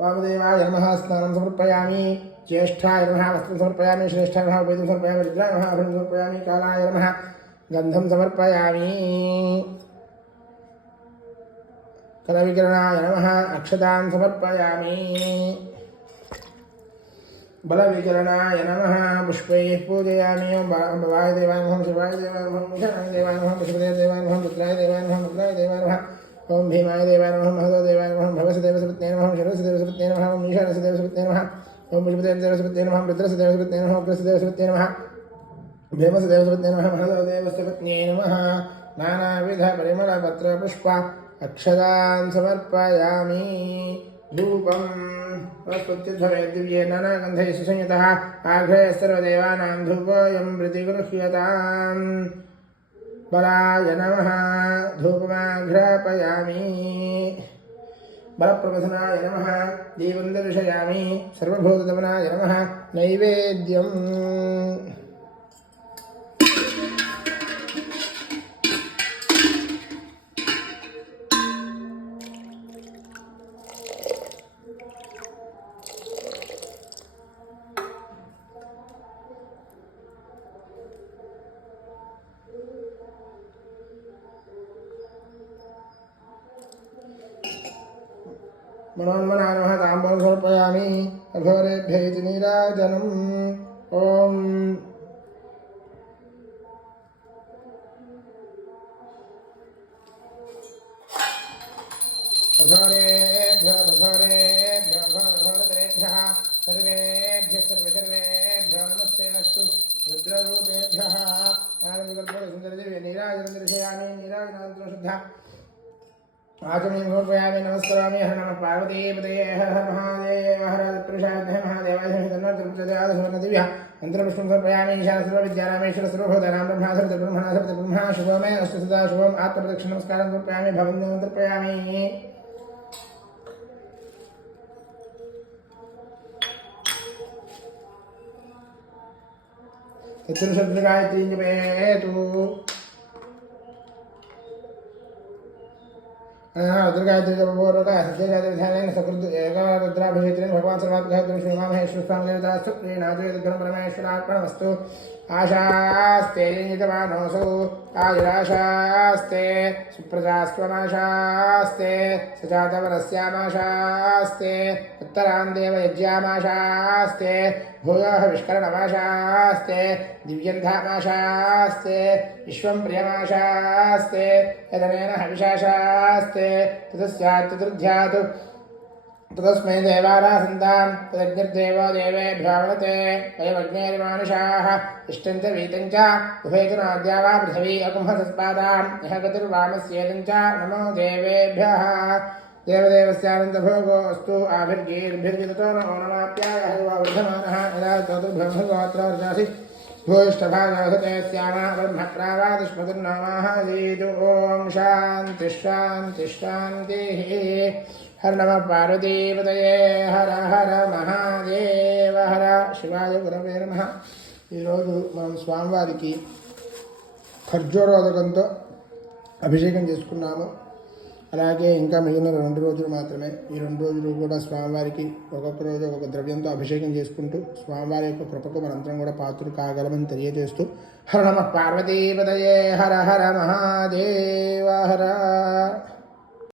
वामदेवाय नमः स्नानं समर्पयामि। ज्येष्ठाय नमः वस्त्रं समर्पयामि, श्रेष्ठाय नमः उपैतं समर्पयामि, रुद्राय नमः अभ्रं समर्पयामि, कालाय नमः गन्धं समर्पयामि। करविकरणाय नमः अक्षतां समर्पयामि। बलविकरणाय नमः पुष्पैः पूजयामि। भवाय नमः, शिवाय देवाय नमः ईशानाय देवाय नमः देवाय नमः, रुद्राय देवाय नमः मुद्राय देवाय नमः। ॐ भीमाय देवाय नमः महदो देवाय नमः भवस्य देवसपत्ने नमः, शरस्य देवसपत्ने नमः ॐ ईशानस्य देवसपत्ने नमः ॐ पुष्पते देवसपत्ने नमः, रुद्रस्य देवसपत्ने नमः, उग्रस्य देवसपत्ने नमः, भीमस्य देवसपत्ने नमः महदो देवस्य पत्न्यै नमः। नानाविधपरिमलपत्रपुष्प अक्षदान् समर्पयामि। धूपं वस्तुत्यध्वरे दिव्ये नानागन्धैः सुसंयुतः, आघ्रयः सर्वदेवानां धूपोऽयं प्रतिगृह्यताम् బలాయ నమ ధూపమాఘ్రాపయామి బలప్రమథనాయ నమ దీపం దర్శయామి సర్వభూతదమనాయ నమ నైవేద్యం मनोन्मना नमः ताम्बूलं समर्पयामि अघोरेभ्य इति नीराजनम् ॐ अघोरेभ्यो घोरेभ्यो घोरघोरतरेभ्यः सर्वेभ्यः सर्वसर्वेभ्यो नमस्ते अस्तु रुद्ररूपेभ्यः नारदगर्भसुन्दरदेवी नीराजनं दर्शयामि शुद्धा आचमनीं नमस्करामि। हर नमः पार्वतीपतये, हर महादेव हर पुरुषाध्य महादेवाय तन्नर्तृप्रचयादसुवर्णदिव्यः मन्त्रपुष्पं समर्पयामि ईशान सर्वविद्यारामेश्वर सर्वभूतानां ब्रह्मा सर्वब्रह्मणा सर्वब्रह्मा शुभमे आत्मप्रदक्षिणमस्कारं समर्पयामि भवन्तं तर्पयामि। चतुर्षड्गायत्रीं जपेतु। सत्यजातविधानेन सकृत एकारुद्राभिषेत्रेण भगवान् सर्वात्मकः श्रीमामहेश्वरस्वामिदेवता सुप्रीणाद्वैतगुण परमेश्वरार्पणमस्तु आशास्ते निजमानोऽसौ आयुराशास्ते सुप्रजास्त्वमाशास्ते सजातवरस्यामाशास्ते उत्तरान् देवयज्ञामाशास्ते भूयोः विष्करणमाशास्ते दिव्यन्धामाशास्ते विश्वं प्रियमाशास्ते यदनेन हविषाशास्ते ततस्यात् चतुर्ध्यात् ततस्मै देवारासन्तान्, तदग्निर्देवो देवेभ्यावनते वयमग्नेर्मानुषाः इष्टं च वीतं च उभयतुनाद्या वा पृथिवी अकुम्भतस्पादाम् यः गतिर्वामस्येदं च, नमो देवेभ्यः। देवदेवस्यानन्दभोगो अस्तु आभिर्गीर्भिर्विदतो नमो नमाप्याय, हरिवा वर्धमानः, यदा चतुर्ब्रह्मगोत्रार्जासि भूष्ठभागते स्यामा, ब्रह्मप्रावादिष्मदुर्नामाः जीतु ॐ शान्तिः शान्तिः। हर नमः పార్వతీపతయే హర హర మహాదేవ హర శివాయ గురవే నమ ఈరోజు మనం స్వామివారికి ఖర్జూరోదకంతో అభిషేకం చేసుకున్నాము అలాగే ఇంకా మిగిలిన రెండు రోజులు మాత్రమే ఈ రెండు రోజులు కూడా స్వామివారికి ఒక్కొక్క రోజు ఒక్కొక్క ద్రవ్యంతో అభిషేకం చేసుకుంటూ స్వామివారి యొక్క కృపకు మనంతరం కూడా పాత్రలు కాగలమని తెలియజేస్తూ హర నమ పార్వతీపతయే హర హర మహాదేవ హర